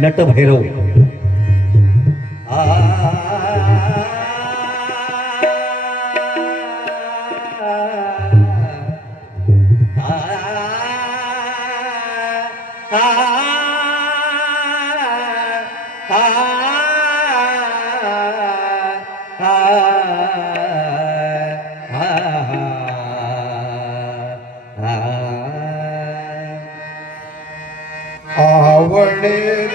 Natbhairav. Hare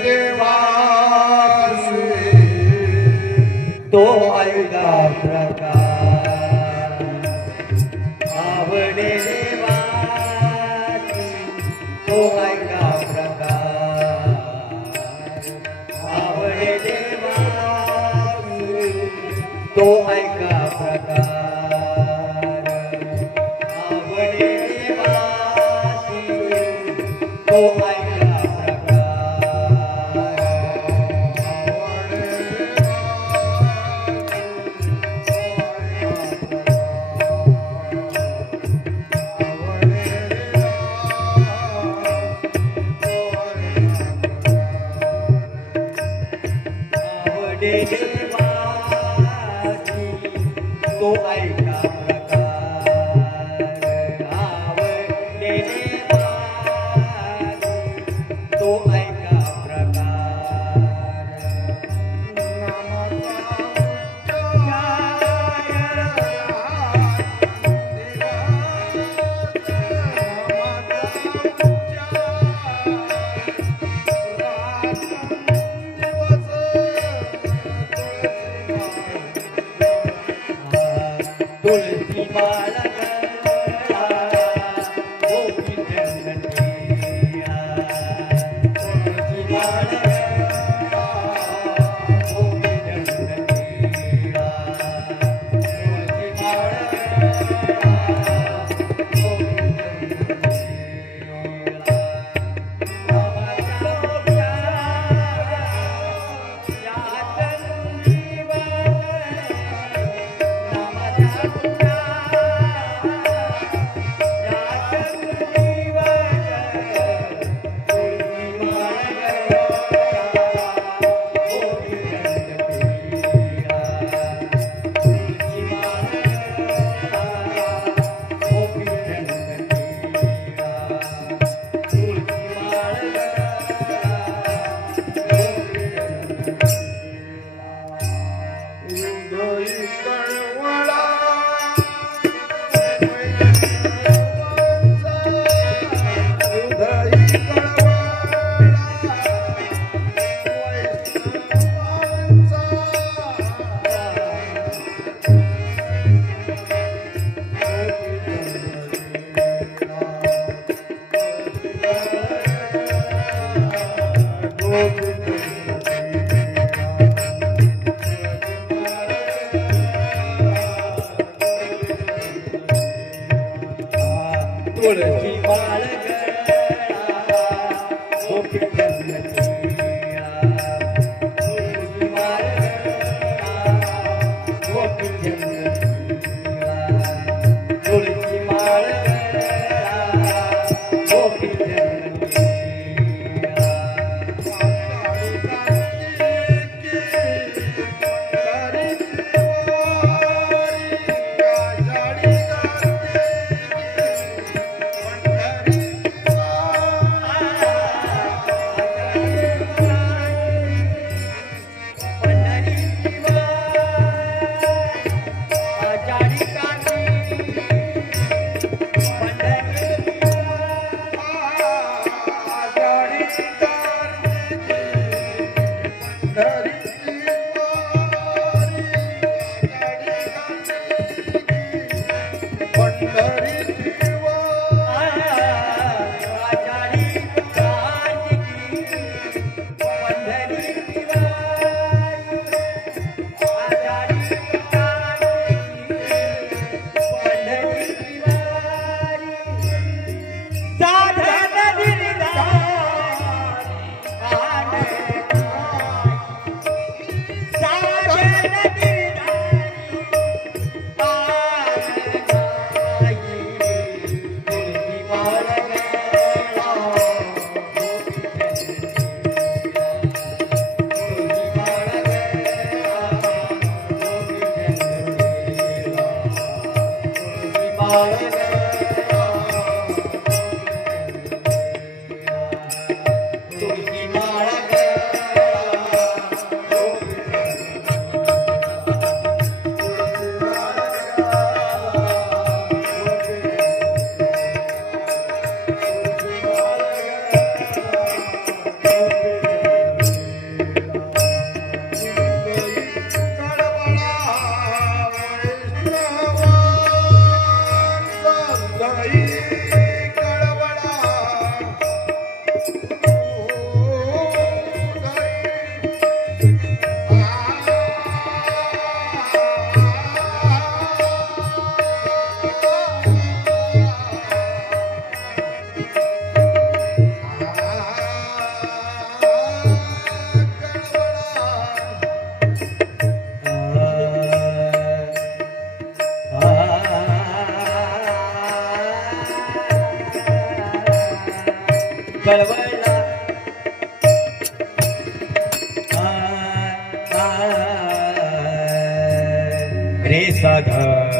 I. तुलसी माला तुळशी Hare रे साधा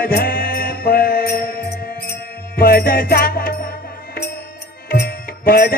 पध प पद चा पद